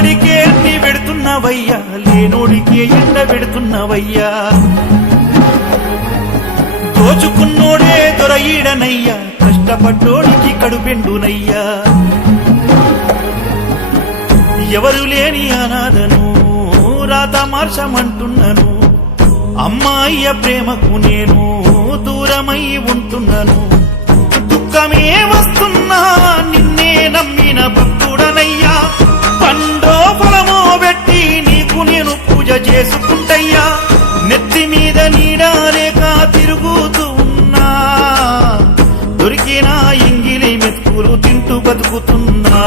ఉన్నోడికే నీ పెడుతున్నవయ్యా లేనోడికే ఎండ పెడుతున్నవయ్యా. దోచుకున్నోడే దొరయీడనయ్యా కష్టపడ్డోడికి కడుపెండునయ్యా. ఎవరు లేని అనాథను రాత మార్చమంటున్నాను. అమ్మాయ్య ప్రేమకు నేను దూరమై ఉంటున్నాను. దుఃఖమే వస్తున్నా నిన్నే నమ్మిన భక్తు చేసుకుంటయ్యా నెత్తి మీద నీడాలేక తిరుగుతూ ఉన్నా. దొరికిన ఇంగిలి మెతుకులు తింటూ బతుకుతున్నా.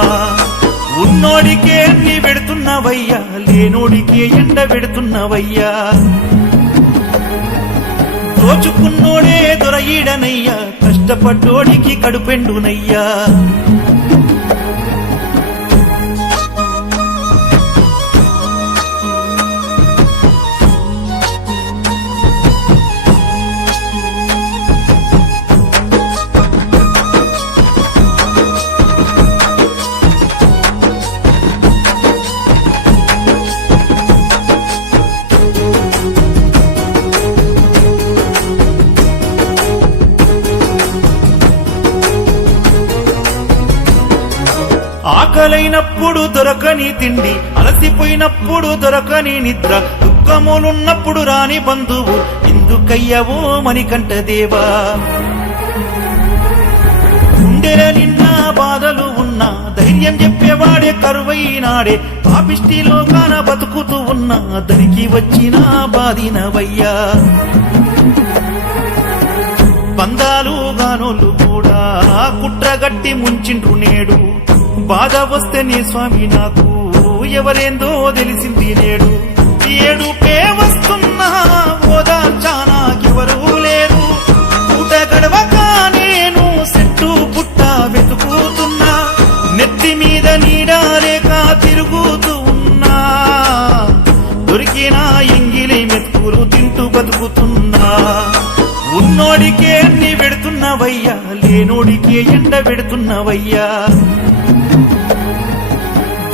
ఉన్నోడికే అన్ని పెడుతున్నవయ్యా లేనోడికే ఎండ పెడుతున్నవయ్యా. దోచుకున్నోడే దొరయీడనయ్యా కష్టపడ్డోడికి కడుపెండునయ్యా. ఆకలైనప్పుడు దొరకని తిండి అలసిపోయినప్పుడు దొరకని నిద్ర దుఃఖములున్నప్పుడు రాని బంధువు ఎందుకయ్యవో మణికంఠ దేవా. గుండెల నిన్న బాధలు ఉన్నా ధైర్యం చెప్పేవాడే కరువైనాడే పాపిష్టిలో కాన బతుకుతూ ఉన్నా దరికి వచ్చిన బాధినవయ్యా. బంధాలు గానోళ్ళు కూడా కుట్రగట్టి ముంచిండ్రు నేడు. బాధ వస్తే నీ స్వామి నాకు. ఎవరేందో తెలిసింది నేడు. ఏడుపే వస్తున్నా ఓదార్చానాకెవరూ లేరు పూట గడవక నేను చెట్టు పుట్ట వెతుకుతున్నా. నెత్తి మీద నీడారేక తిరుగుతూ ఉన్నా. దొరికిన ఎంగిలి మెతుకులు తింటూ బతుకుతున్నా. ఉన్నోడికే అన్ని పెడుతున్నవయ్యా లేనోడికే ఎండ పెడుతున్నవయ్యా.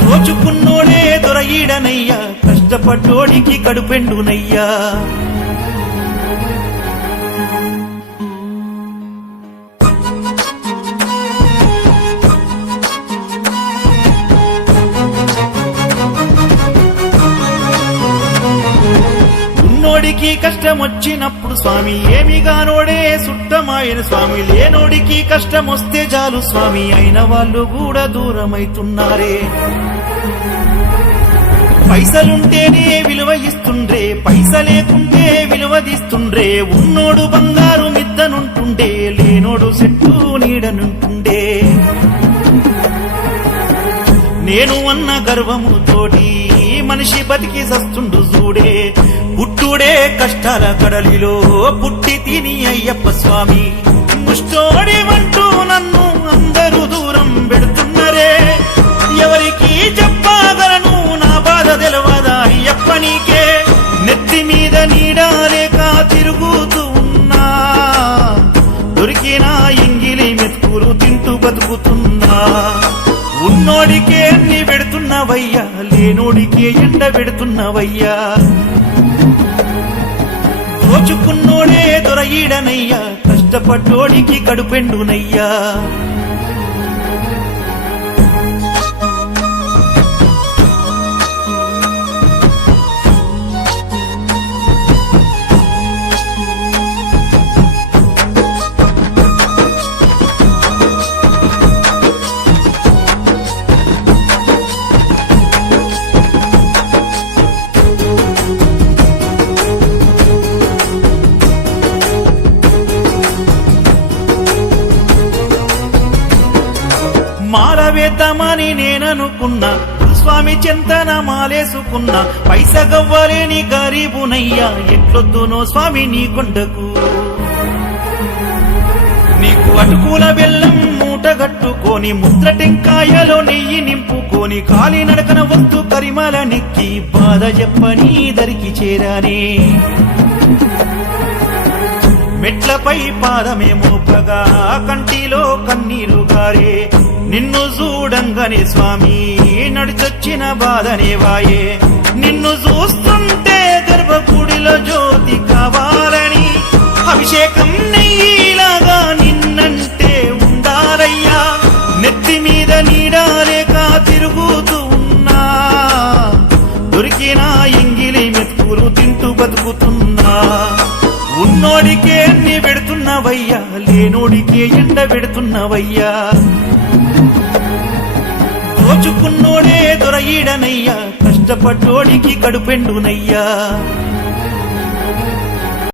దోచుకున్నోడే దొరయీడనయ్యా కష్టపడ్డోడికి కడుపెండునయ్యా. ఉన్నోడికి కష్టం వచ్చినప్పుడు స్వామి ఏమి గానోడే సుట్టమాయన స్వామి లేనోడికి కష్టం వస్తే చాలు స్వామి అయిన వాళ్ళు కూడా దూరమైతున్నారే. పైసలుంటేనే విలువ ఇస్తుండ్రే పైస లేకుంటే విలువదిస్తుండ్రే ఉన్నోడు బంగారు మిద్దనుంటుండే లేనోడు చెట్టు నీడనుంటుండే నేను అన్న గర్వముతోటి మనిషి బతికి సస్తుండు చూడే పుట్టుడే కష్టాల కడలిలో పుట్టి తిని అయ్యప్ప స్వామి. ముష్టోడి అంటూ నన్ను అందరూ దూరం పెడుతున్నరే. ఎవరికి చెప్పగలను నా బాధ తెలవదా అయ్యప్ప నీకే. నెత్తి మీద నీడాలేక తిరుగుతూ ఉన్నా. దొరికిన ఎంగిలి మెతుకులు తింటూ బతుకుతున్నా. ఉన్నోడికే అన్ని పెడుతున్నవయ్యా లేనోడికే ఎండ పెడుతున్నవయ్యా. దోచుకున్నోడే దొరయీడనయ్యా. కష్టపడ్డోడికి కడుపెండునయ్యా. మాలవేద్దామని నేననుకున్నా. స్వామి చింతన మాలేసుకున్నా. పైస గవ్వలేని గరీబునయ్యా ఎట్లొద్దునో స్వామి నీ కొండకు. నీకు అటుకుల బెల్లం మూటగట్టుకొని ముద్ర టెంకాయలో నెయ్యి నింపుకొని కాలి నడకన వస్తు కరిమల నెక్కి బాధ చెప్పని దరికి చేరానే. మెట్లపై పాదమే మోపగా కంటిలో కన్నీరు గారే. నిన్ను చూడంగానే స్వామి నడిచొచ్చిన బాధనే వాయే. నిన్ను చూస్తుంటే గర్భగుడిలో జ్యోతి కావాలని. అభిషేకం నెయ్యిలాగా నిన్నంటే ఉండాలయ్యా. నెత్తి మీద నీడాలేక తిరుగుతూ ఉన్నా. దొరికిన ఎంగిలి మెతుకులు తింటూ బతుకుతున్నా. ఉన్నోడికే అన్ని పెడుతున్నవయ్యా. లేనోడికే ఎండ పెడుతున్నవయ్యా. దోచుకున్నోడే దొరయిడనయ్యా. కష్టపడ్డోడికి కడుపెండునయ్యా.